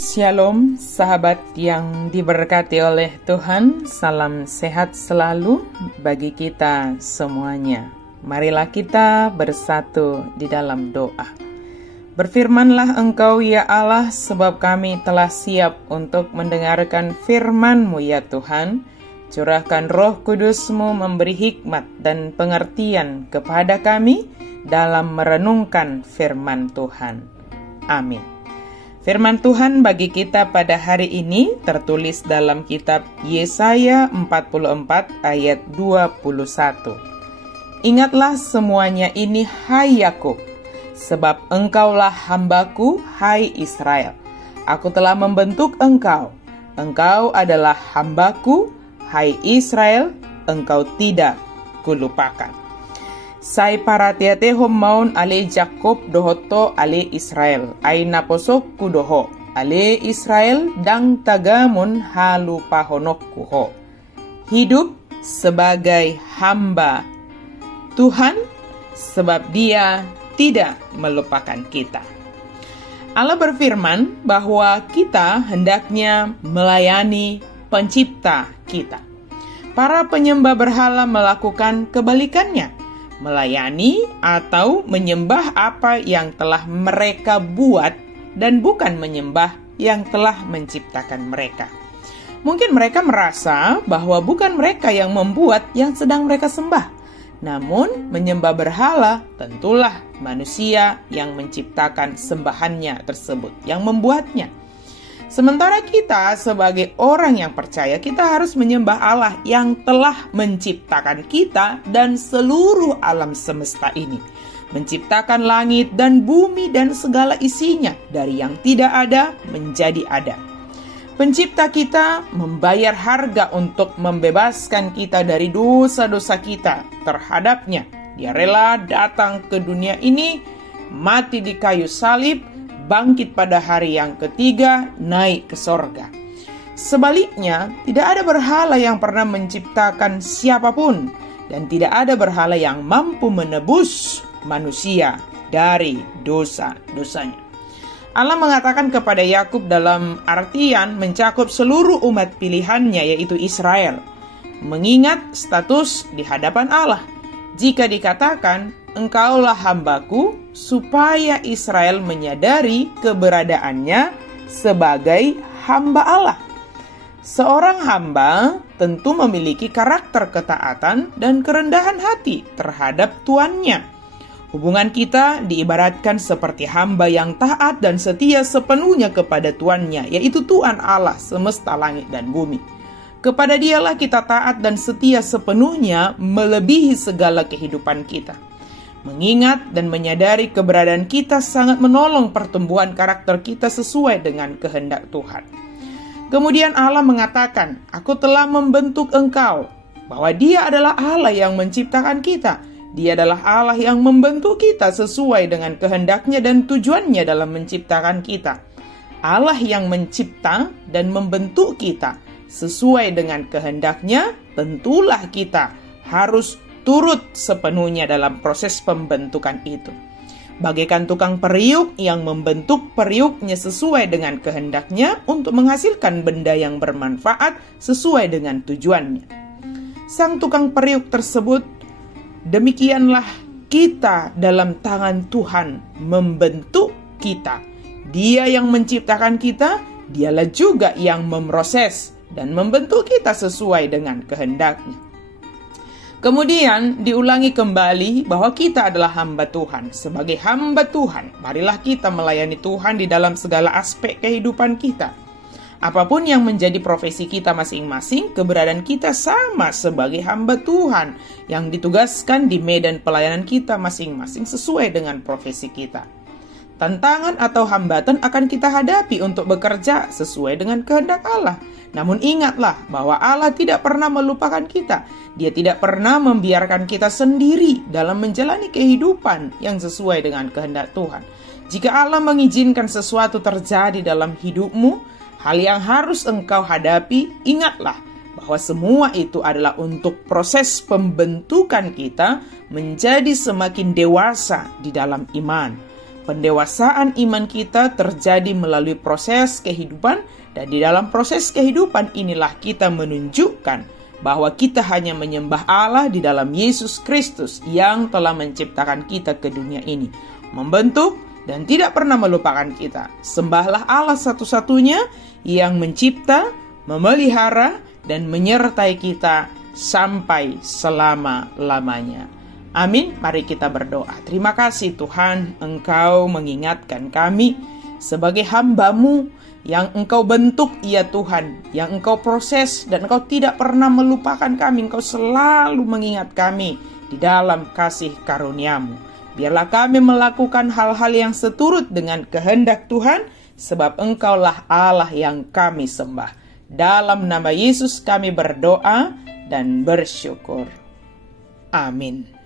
Shalom sahabat yang diberkati oleh Tuhan, salam sehat selalu bagi kita semuanya. Marilah kita bersatu di dalam doa. Berfirmanlah Engkau ya Allah, sebab kami telah siap untuk mendengarkan firman-Mu ya Tuhan. Curahkan Roh Kudus-Mu memberi hikmat dan pengertian kepada kami dalam merenungkan firman Tuhan. Amin. Firman Tuhan bagi kita pada hari ini tertulis dalam kitab Yesaya 44 ayat 21. Ingatlah semuanya ini, hai Yakub, sebab engkaulah hambaku, hai Israel. Aku telah membentuk engkau. Engkau adalah hambaku, hai Israel, engkau tidak kulupakan. Sai paratia hom maun ale Jakob dohoto ale Israel. Ai naposok kudoho ale Israel dang tagamun halu pahonok kuho. Hidup sebagai hamba Tuhan sebab Dia tidak melupakan kita. Allah berfirman bahwa kita hendaknya melayani pencipta kita. Para penyembah berhala melakukan kebalikannya, melayani atau menyembah apa yang telah mereka buat dan bukan menyembah yang telah menciptakan mereka. Mungkin mereka merasa bahwa bukan mereka yang membuat yang sedang mereka sembah, namun menyembah berhala tentulah manusia yang menciptakan sembahannya tersebut, yang membuatnya. Sementara kita sebagai orang yang percaya, kita harus menyembah Allah yang telah menciptakan kita dan seluruh alam semesta ini. Menciptakan langit dan bumi dan segala isinya, dari yang tidak ada menjadi ada. Pencipta kita membayar harga untuk membebaskan kita dari dosa-dosa kita terhadapnya. Dia rela datang ke dunia ini, mati di kayu salib, bangkit pada hari yang ketiga, naik ke sorga. Sebaliknya, tidak ada berhala yang pernah menciptakan siapapun, dan tidak ada berhala yang mampu menebus manusia dari dosa-dosanya. Allah mengatakan kepada Yakub dalam artian mencakup seluruh umat pilihannya, yaitu Israel, mengingat status di hadapan Allah. Jika dikatakan, engkaulah hambaku, supaya Israel menyadari keberadaannya sebagai hamba Allah. Seorang hamba tentu memiliki karakter ketaatan dan kerendahan hati terhadap tuannya. Hubungan kita diibaratkan seperti hamba yang taat dan setia sepenuhnya kepada tuannya, yaitu Tuhan Allah semesta langit dan bumi. Kepada Dialah kita taat dan setia sepenuhnya melebihi segala kehidupan kita. Mengingat dan menyadari keberadaan kita sangat menolong pertumbuhan karakter kita sesuai dengan kehendak Tuhan. Kemudian Allah mengatakan, aku telah membentuk engkau, bahwa Dia adalah Allah yang menciptakan kita. Dia adalah Allah yang membentuk kita sesuai dengan kehendaknya dan tujuannya dalam menciptakan kita. Allah yang mencipta dan membentuk kita sesuai dengan kehendaknya, tentulah kita harus turut sepenuhnya dalam proses pembentukan itu. Bagaikan tukang periuk yang membentuk periuknya sesuai dengan kehendaknya untuk menghasilkan benda yang bermanfaat sesuai dengan tujuannya. Sang tukang periuk tersebut, demikianlah kita dalam tangan Tuhan membentuk kita. Dia yang menciptakan kita, Dialah juga yang memproses dan membentuk kita sesuai dengan kehendaknya. Kemudian diulangi kembali bahwa kita adalah hamba Tuhan. Sebagai hamba Tuhan, marilah kita melayani Tuhan di dalam segala aspek kehidupan kita. Apapun yang menjadi profesi kita masing-masing, keberadaan kita sama sebagai hamba Tuhan yang ditugaskan di medan pelayanan kita masing-masing sesuai dengan profesi kita. Tantangan atau hambatan akan kita hadapi untuk bekerja sesuai dengan kehendak Allah. Namun ingatlah bahwa Allah tidak pernah melupakan kita. Dia tidak pernah membiarkan kita sendiri dalam menjalani kehidupan yang sesuai dengan kehendak Tuhan. Jika Allah mengizinkan sesuatu terjadi dalam hidupmu, hal yang harus engkau hadapi, ingatlah bahwa semua itu adalah untuk proses pembentukan kita menjadi semakin dewasa di dalam iman. Pendewasaan iman kita terjadi melalui proses kehidupan, dan di dalam proses kehidupan inilah kita menunjukkan bahwa kita hanya menyembah Allah di dalam Yesus Kristus yang telah menciptakan kita ke dunia ini, membentuk dan tidak pernah melupakan kita. Sembahlah Allah satu-satunya yang mencipta, memelihara, dan menyertai kita sampai selama-lamanya. Amin. Mari kita berdoa. Terima kasih Tuhan, Engkau mengingatkan kami sebagai hamba-Mu yang Engkau bentuk, ya Tuhan, yang Engkau proses, dan Engkau tidak pernah melupakan kami. Engkau selalu mengingat kami di dalam kasih karunia-Mu. Biarlah kami melakukan hal-hal yang seturut dengan kehendak Tuhan, sebab Engkaulah Allah yang kami sembah. Dalam nama Yesus kami berdoa dan bersyukur. Amin.